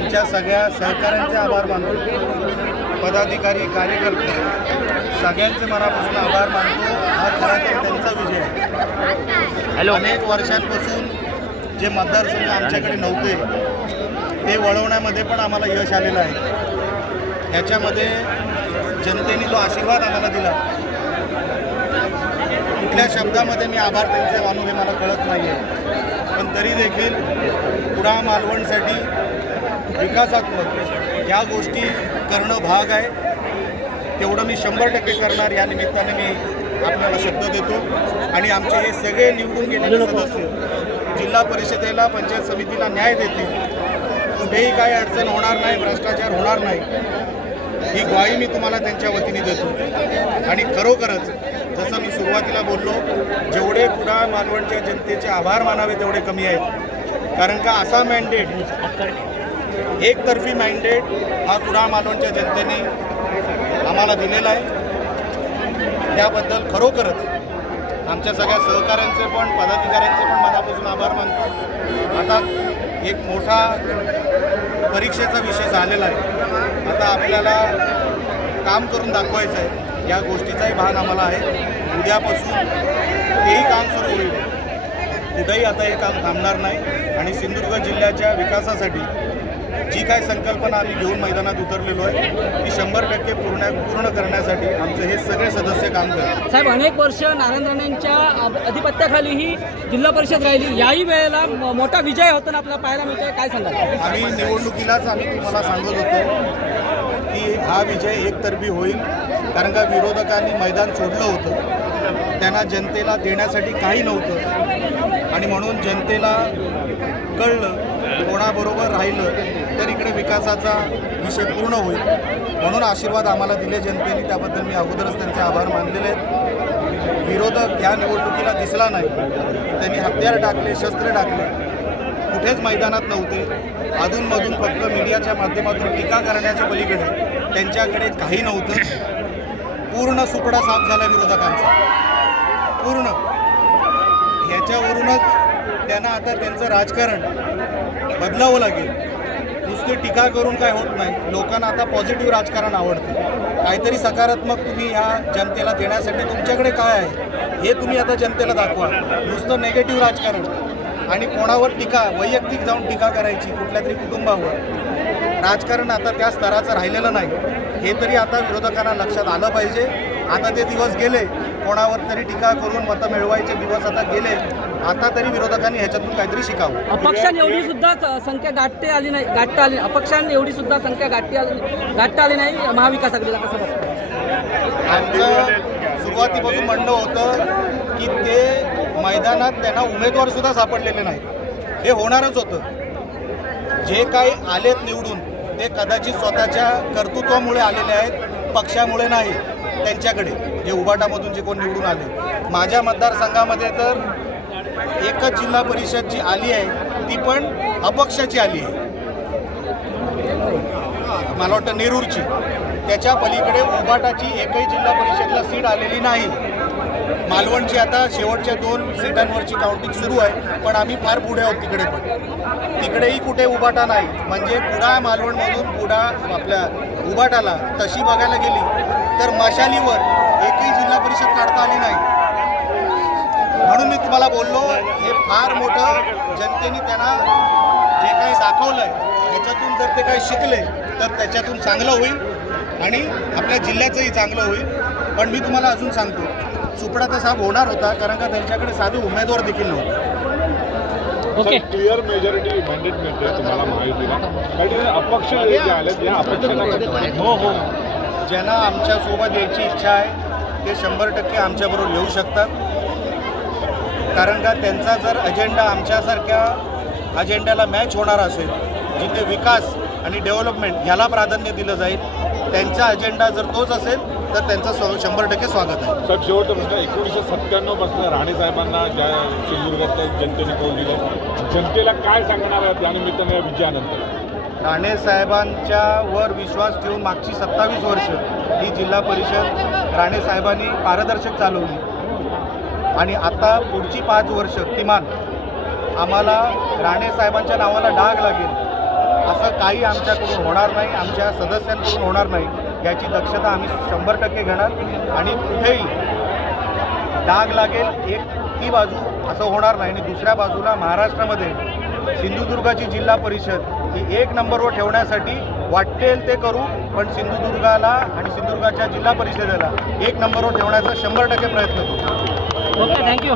आमच्या सगळ्या सहकाऱ्यांचे आभार मानतो, पदाधिकारी कार्यकर्ते सगळ्यांचे मनापासून आभार मानतो। हा खरा तर त्यांचा विजय आहे। अनेक वर्षांपासून जे मतदारसंघ आमच्याकडे नव्हते ते वळवण्यामध्ये पण आम्हाला यश आलेलं आहे। याच्यामध्ये जनतेने जो आशीर्वाद आम्हाला दिला, कुठल्या शब्दामध्ये मी आभार त्यांचे मानू हे मला कळत नाही आहे, पण तरी देखील कुडाळ मालवणसाठी विकासात्मक या गोष्टी करणं भाग आहे। तेवढं मी 100% करणार। या निमित्ताने मी आपल्याला शब्द देतो आणि आमचे हे सगळे निवडून गेलेले सदस्य जिल्हा परिषदेला पंचायत समितीला न्याय देतील, कुठेही काही अडचण होणार नाही, भ्रष्टाचार होणार नाही, ही ग्वाही मी तुम्हाला त्यांच्या वतीने देतो। आणि खरोखरच जसं मी सुरुवातीला बोललो, जेवढे कुडाळ मालवणच्या जनतेचे आभार मानावे तेवढे कमी आहेत। कारण का असा मॅन्डेट, एकतर्फी मॅन्डेट हा कुडाळ मालवणच्या जनतेने आम्हाला दिलेला आहे। त्याबद्दल खरोखरच आमच्या सगळ्या सहकाऱ्यांचे पण पदाधिकाऱ्यांचे पण मनापासून आभार मानतो। आता एक मोठा परीक्षेचा विषय झालेला आहे, आता आपल्याला काम करून दाखवायचं आहे, या गोष्टीचाही भान आम्हाला आहे। उद्यापासून तेही काम सुरू होईल, कुठेही आता हे काम थांबणार नाही आणि सिंधुदुर्ग जिल्ह्याच्या विकासासाठी जी काय संकल्पना आम्ही घेऊन मैदानात उतरलेलो आहे ती 100% पूर्ण करण्यासाठी आमचे हे सगळे सदस्य काम करतात। साहेब, अनेक वर्ष नारायण राणेंच्या अधिपत्याखाली ही जिल्हा परिषद राहिली, याही वेळेला मोठा विजय होताना आपल्याला पाहायला मिळतोय, काय सांगाल? आम्ही निवडणुकीलाच तुम्हाला सांगत होतो की हा विजय एकतर्फी होईल, कारण का विरोधकांनी मैदान सोडलं होतं, त्यांना जनतेला देण्यासाठी काही नव्हतं आणि म्हणून जनतेला कळलं कोणाबरोबर राहिलं तर इकडे विकासाचा विषय पूर्ण होईल, म्हणून आशीर्वाद आम्हाला दिले जनतेने। त्याबद्दल मी अगोदरच त्यांचे आभार मानलेले आहेत। विरोधक या निवडणुकीला दिसला नाही, त्यांनी हत्यार टाकले, शस्त्र टाकले, कुठेच मैदानात नव्हते, अधूनमधून फक्त मीडियाच्या माध्यमातून टीका करण्याच्या पलीकडे त्यांच्याकडे काही नव्हतं। पूर्ण सुपडा साफ झाला विरोधकांचा, पूर्ण। ह्याच्यावरूनच त्यांना आता त्यांचं राजकारण बदलावं लागेल। नुसती टीका करून काय होत नाही, लोकांना आता पॉझिटिव्ह राजकारण आवडतं, काहीतरी सकारात्मक तुम्ही ह्या जनतेला देण्यासाठी तुमच्याकडे काय आहे हे तुम्ही आता जनतेला दाखवा। नुसतं नेगेटिव्ह राजकारण आणि कोणावर टीका, वैयक्तिक जाऊन टीका करायची कुठल्या तरी कुटुंबावर, राजकारण आता त्या स्तराचं राहिलेलं नाही, हे तरी आता विरोधकांना लक्षात आलं पाहिजे। आता ते दिवस गेले, कोणावर तरी टीका करून मतं मिळवायचे दिवस आता गेले, आता तरी विरोधकांनी ह्याच्यातून काहीतरी शिकावं। अपक्षांनी एवढी सुद्धा संख्या गाठता आली नाही, अपक्षांनी एवढी सुद्धा संख्या गाठता आली नाही महाविकास आघाडीला, कसं बघतं? आमचं सुरुवातीपासून म्हणणं होतं की ते मैदानात त्यांना उमेदवार सुद्धा सापडलेले नाही, हे होणारच होतं। जे काही आलेत निवडून ते कदाचित स्वतःच्या कर्तृत्वामुळे आलेले आहेत, पक्षामुळे नाही। त्यांच्याकडे जे उबाटामधून जे कोण निवडून आले, माझ्या मतदारसंघामध्ये तर एकच जिल्हा परिषद जी आली आहे ती पण अपक्षाची आली आहे, मला वाटतं नेरूरची। त्याच्या पलीकडे उबाटाची एकही जिल्हा परिषदला सीट आलेली नाही। मालवणची आता शेवटच्या 2 सीटांवरची काउंटिंग सुरू आहे, पण आम्ही फार पुढे आहोत तिकडे, पण तिकडेही कुठे उबाटा नाही। म्हणजे कुडाळ मालवणमधून कुडाळ आपल्या उबाटाला तशी बघायला गेली तर मशालीवर एकही जिल्हा परिषद काढता आली नाही। म्हणून मी तुम्हाला बोललो, हे फार मोठं जनतेने त्यांना जे काही दाखवलं आहे त्याच्यातून जर ते काही शिकले तर त्याच्यातून चांगलं होईल आणि आपल्या जिल्ह्याचंही चांगलं होईल। पण मी तुम्हाला अजून सांगतो, सुपडा तर साहेब होणार होता, कारण का त्यांच्याकडे साधे उमेदवार देखील नव्हते। ओके, क्लिअर मेजॉरिटी मॅन्डेट मिळते तुम्हाला माहितीला, काही अपक्ष जे आले त्या अपक्षांना हो, ज्यांना आमच्यासोबत यायची इच्छा आहे ते 100% आमच्याबरोबर येऊ शकतात, कारण का त्यांचा जर अजेंडा आमच्यासारख्या अजेंड्याला मॅच होणार असेल, जिथे विकास आणि डेव्हलपमेंट ह्याला प्राधान्य दिलं जाईल, त्यांचा अजेंडा जर तोच असेल तर त्यांचं 100% स्वागत आहे। सर, शेवटचा प्रश्न, 1997 पासून राणे साहेबांना ज्या सिंधुदुर्गात जनतेने कौल दिलं, जनतेला काय सांगणार आहे त्यानिमित्ताने या विजयानंतर? राणे साहेबांच्या वर विश्वास ठेवून मागची 27 वर्ष ही जिल्हा परिषद राणे साहेबांनी पारदर्शक चालवली आणि आता पुढची 5 वर्ष किमान आम्हाला राणे साहेबांच्या नावाला डाग लागेल असं काही आमच्याकडून होणार नाही, आमच्या सदस्यांकडून होणार नाही, याची दक्षता आम्ही 100% घेणार. आणि कुठेही डाग लागेल एक ती बाजू असं होणार नाही. आणि दुसऱ्या बाजूला महाराष्ट्रामध्ये सिंधुदुर्गाची जिल्हा परिषद ही 1 नंबरवर ठेवण्यासाठी वाटेल ते करू, पण सिंधुदुर्गाला आणि सिंधुदुर्गाच्या जिल्हा परिषदेला 1 नंबरवर ठेवण्याचा 100% प्रयत्न करू. Okay, thank you.